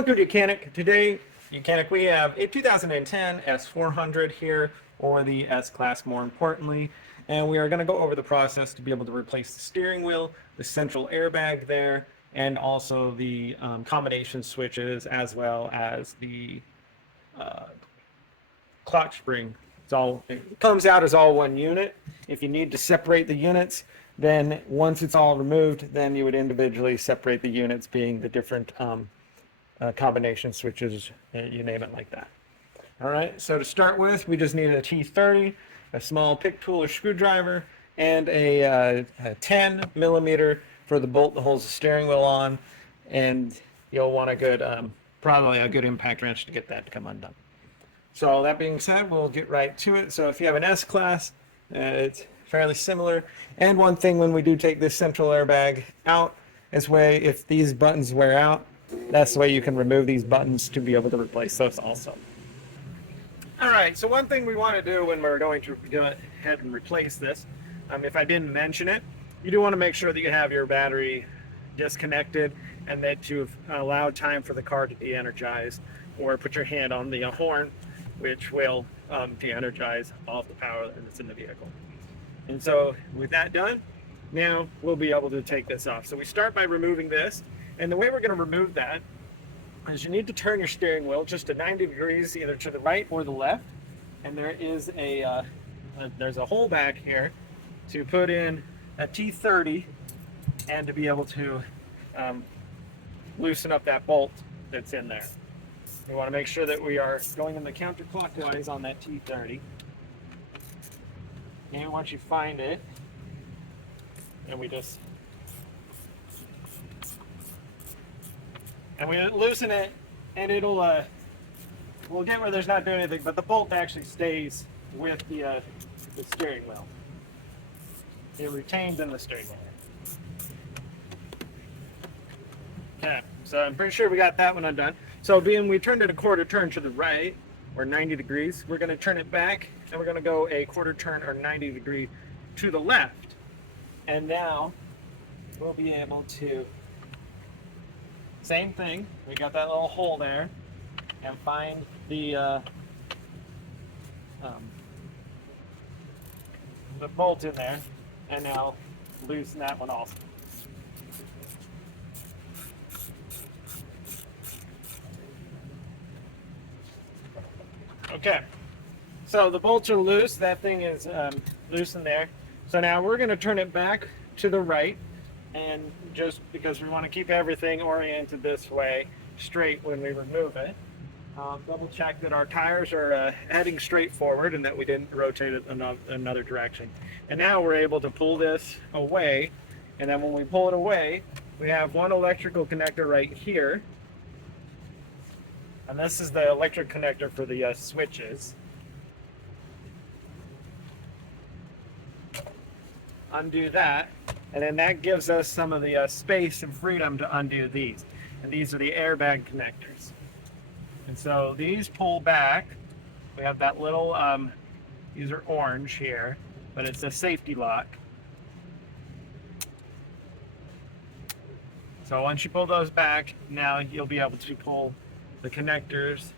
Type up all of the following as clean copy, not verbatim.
Welcome to Mechanic. Today, Mechanic, we have a 2010 S400 here, or the S-Class more importantly, and we are going to go over the process to be able to replace the steering wheel, the central airbag there, and also the combination switches, as well as the uh, clock spring. It comes out as all one unit. If you need to separate the units, then once it's all removed, then you would individually separate the units, being the different combination switches, you name it like that. All right, so to start with, we just need a T30, a small pick tool or screwdriver, and a 10 millimeter for the bolt that holds the steering wheel on, and you'll want a good, probably a good impact wrench to get that to come undone. So that being said, we'll get right to it. So if you have an S-Class, it's fairly similar. And one thing when we do take this central airbag out, is way if these buttons wear out, that's the way you can remove these buttons to be able to replace those also. All right, so one thing we want to do when we're going to go ahead and replace this, if I didn't mention it, you do want to make sure that you have your battery disconnected and that you've allowed time for the car to be energized, or put your hand on the horn, which will de-energize all the power that's in the vehicle. And so with that done, now we'll be able to take this off. So we start by removing this, and the way we're going to remove that is you need to turn your steering wheel just to 90 degrees, either to the right or the left, and there is there's a hole back here to put in a T30 and to be able to loosen up that bolt that's in there. We want to make sure that we are going in the counterclockwise on that T30. And once you find it, and we loosen it, and it'll we'll get where there's not doing anything, but the bolt actually stays with the steering wheel. It retains in the steering wheel. Okay, so I'm pretty sure we got that one undone. So being we turned it a quarter turn to the right, or 90 degrees, we're going to turn it back, and we're going to go a quarter turn or 90 degree to the left. And now we'll be able to, same thing, we got that little hole there, and find the bolt in there, and now loosen that one also. Okay, so the bolts are loose. That thing is loose in there. So now we're going to turn it back to the right, and just because we want to keep everything oriented this way, straight when we remove it. Double check that our tires are heading straight forward and that we didn't rotate it another direction. And now we're able to pull this away, and then when we pull it away, we have one electrical connector right here. And this is the electric connector for the switches. Undo that, and then that gives us some of the space and freedom to undo these. And these are the airbag connectors. And so these pull back. We have that little, these are orange here, but it's a safety lock. So once you pull those back, now you'll be able to pull the connectors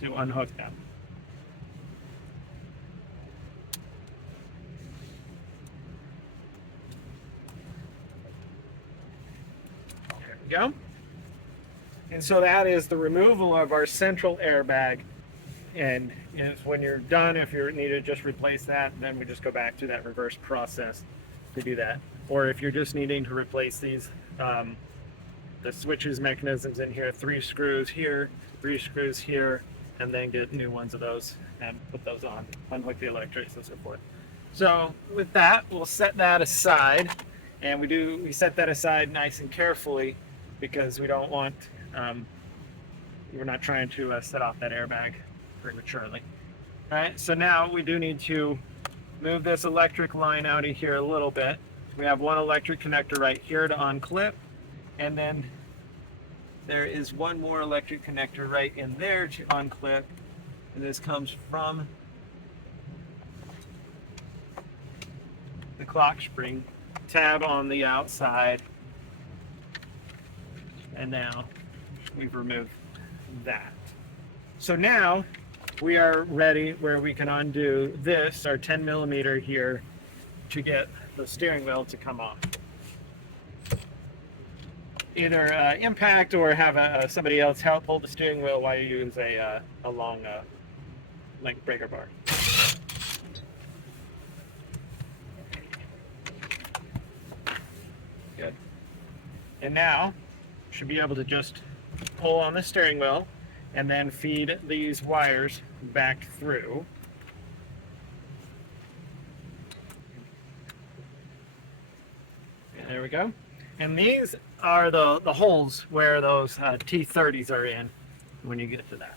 to unhook them. There we go. And so that is the removal of our central airbag. And when you're done, if you need to just replace that, then we just go back to that reverse process to do that. Or if you're just needing to replace these the switches mechanisms in here, 3 screws here, 3 screws here, and then get new ones of those and put those on, unhook the electrics and so forth. So with that, we'll set that aside, and we set that aside nice and carefully, because we don't want, we're not trying to set off that airbag prematurely. All right, so now we do need to move this electric line out of here a little bit. We have one electric connector right here to unclip, and then there is one more electric connector right in there to unclip, and this comes from the clock spring tab on the outside And now we've removed that. So now we are ready where we can undo this, our 10 millimeter here, to get the steering wheel to come off. Either impact or have somebody else help hold the steering wheel while you use a long length breaker bar. Good. And now you should be able to just pull on the steering wheel and then feed these wires back through. And there we go. And these are the holes where those T30s are in when you get to that.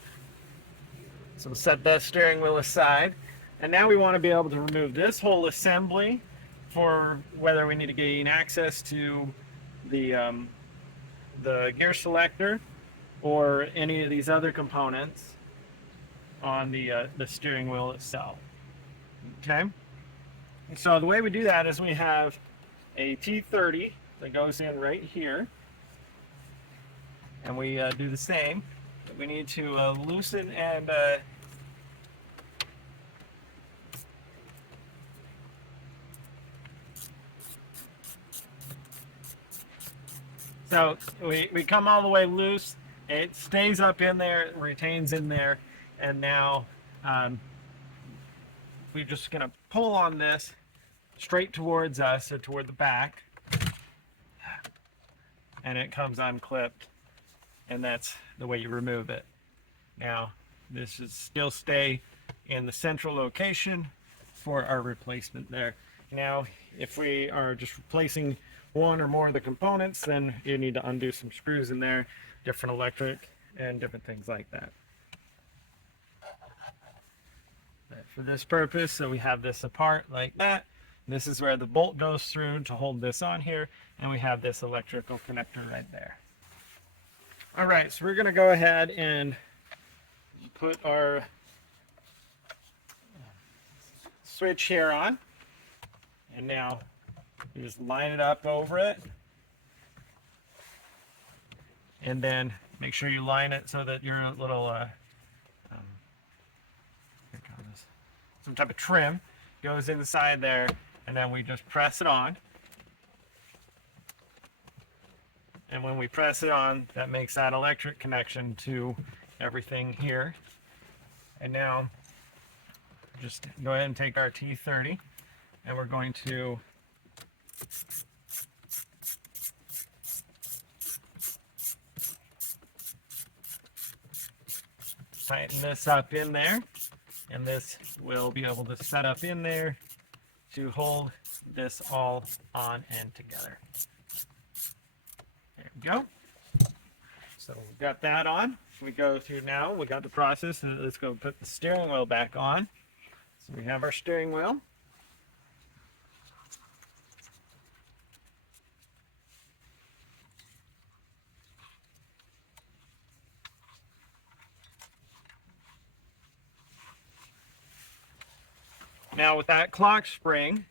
So we'll set that steering wheel aside. And now we want to be able to remove this whole assembly for whether we need to gain access to the gear selector or any of these other components on the steering wheel itself. Okay. And so the way we do that is we have a T30 that goes in right here, and we do the same. We need to loosen and so we come all the way loose. It stays up in there, retains in there, and now we're just going to pull on this straight towards us, so toward the back, and it comes unclipped, and that's the way you remove it. Now, this should still stay in the central location for our replacement there. Now, if we are just replacing one or more of the components, then you need to undo some screws in there, different electric, and different things like that. But for this purpose, so we have this apart like that. This is where the bolt goes through to hold this on here, and we have this electrical connector right there. All right, so we're going to go ahead and put our switch here on, and now you just line it up over it, and then make sure you line it so that your little some type of trim goes inside there, and then we just press it on. And when we press it on, that makes that electric connection to everything here. And now just go ahead and take our T30, and we're going to tighten this up in there, and this will be able to set up in there to hold this all on and together. There we go. So we've got that on. We go through now, we got the process, and let's go put the steering wheel back on. So we have our steering wheel. Now with that clock spring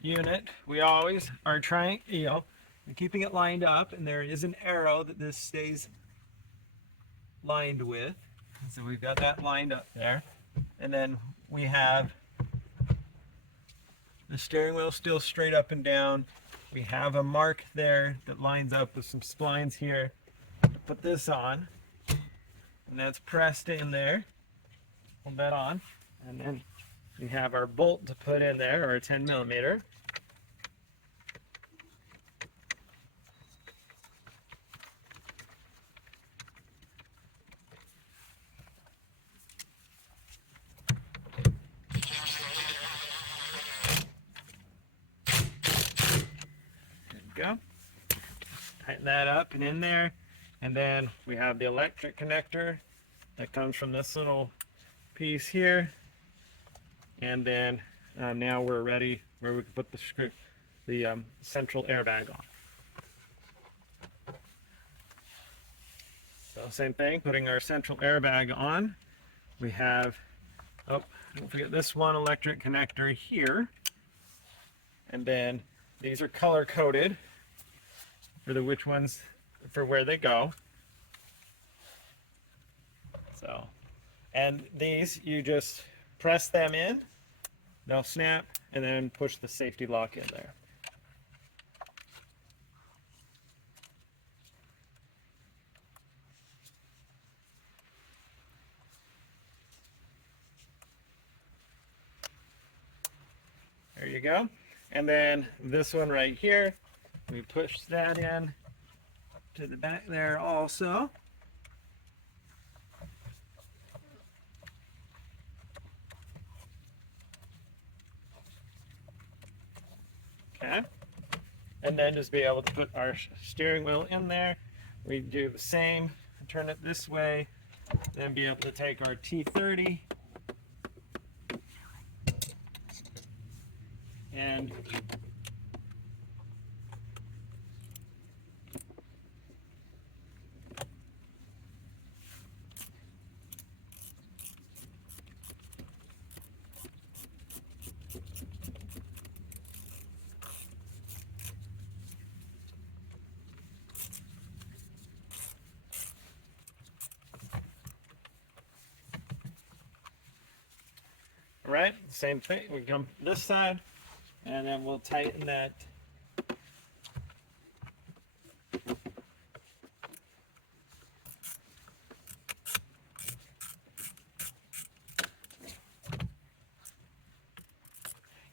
unit, we always are trying, keeping it lined up, and there is an arrow that this stays lined with. So we've got that lined up there. And then we have the steering wheel still straight up and down. We have a mark there that lines up with some splines here to put this on. And that's pressed in there. Hold that on. And then we have our bolt to put in there, or a 10 millimeter. There we go. Tighten that up and in there. And then we have the electric connector that comes from this little piece here. And then now we're ready where we can put the central airbag on. So same thing, putting our central airbag on. We have, don't forget this one electric connector here. And then these are color coded for which ones for where they go. So, and these, you just press them in, they'll snap, and then push the safety lock in there. There you go. And then this one right here, we push that in to the back there also. Okay. And then just be able to put our steering wheel in there. We do the same, turn it this way, then be able to take our T30 and right, same thing. We come this side, and then we'll tighten that.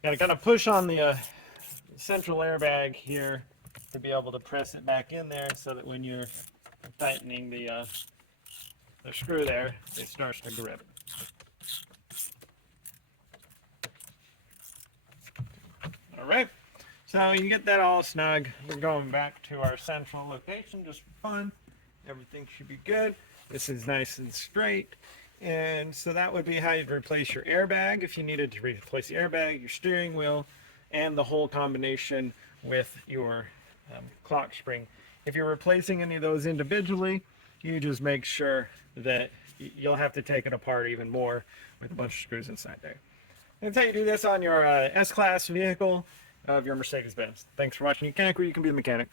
Got to kind of push on the central airbag here to be able to press it back in there, so that when you're tightening the screw there, it starts to grip. All right, so you get that all snug. We're going back to our central location just for fun. Everything should be good. This is nice and straight. And so that would be how you'd replace your airbag if you needed to replace the airbag, your steering wheel, and the whole combination with your clock spring. If you're replacing any of those individually, you just make sure that you'll have to take it apart even more with a bunch of screws inside there. That's how you do this on your S-Class vehicle of your Mercedes-Benz. Thanks for watching. Mechanic, where you can be the mechanic.